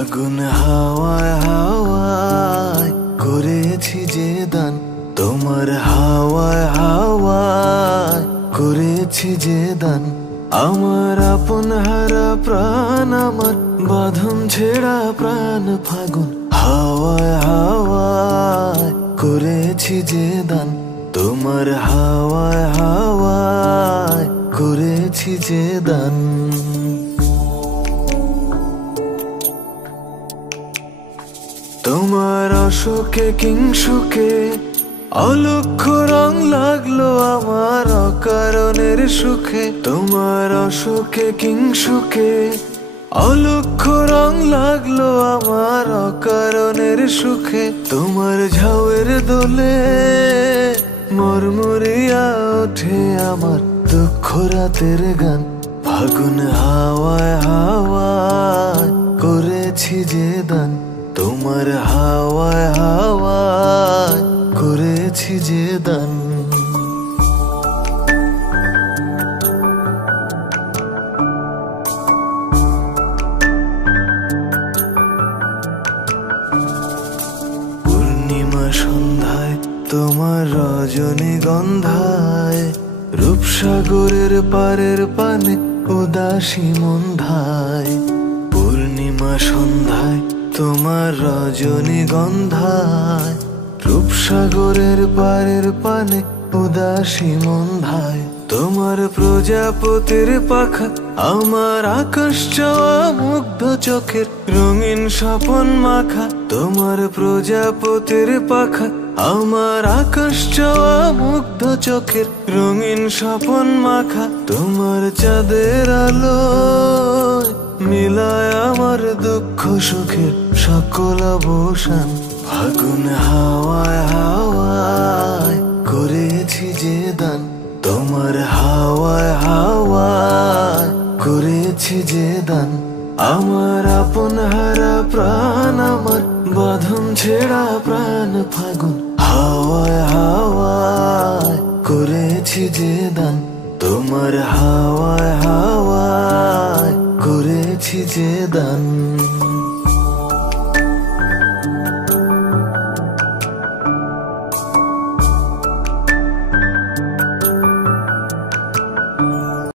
ফাগুন হাওয়ায় হাওয়ায় করেছি যে দান, তোমার হাওয়ায় হাওয়ায় করেছি যে দান। আমার আপন হারা প্রাণ, আমার বাঁধন ছেঁড়া প্রাণ, ফাগুন হাওয়ায় হাওয়ায় করেছি যে দান, তোমার হাওয়ায় হাওয়ায় করেছি যে দান। তোমার অসুখে কিংসুখে অলক্ষ্য রং লাগলো আমার অকারণের সুখে, তোমার অসুখে কিংসুখে অলক্ষ্য রং লাগলো আমার অকারণের সুখে। তোমার ঝাউয়ের দোলে মরমরিয়া ওঠে আমার দুঃখ রাতের গান, ফাগুন হাওয়ায় হাওয়ায় করেছি যে দান, তোমার হাওয়ায় হাওয়ায় করেছি যে দান। পূর্ণিমা সন্ধ্যায় তোমার রজনীগন্ধায়, রূপসাগরের পারের পানে উদাসী মন্ধায়। পূর্ণিমা সন্ধ্যায় তোমার রজনীগন্ধায়, রূপসাগরের পারের পানে উদাসী মন্ধায়। তোমার প্রজাপতির পাখা আমার আকাশ চাওয়া মুগ্ধ চোখের রঙিন স্বপন মাখা, তোমার প্রজাপতির পাখা আমার আকাশ চাওয়া মুগ্ধ চোখের রঙিন স্বপন মাখা। তোমার চাঁদের আলো মিলায় আমার দুঃখ সুখের সকল অবসান, ফাগুন হাওয়ায় হাওয়ায় করেছি যে দান, তোমার হাওয়ায় হাওয়ায় করেছি যে দান। আমার আপন হারা প্রাণ, আমার বাঁধন ছেঁড়া প্রাণ, ফাগুন হাওয়ায় হাওয়ায় করেছি যে দান, তোমার হাওয়ায় হাওয়ায় করেছি যে দান।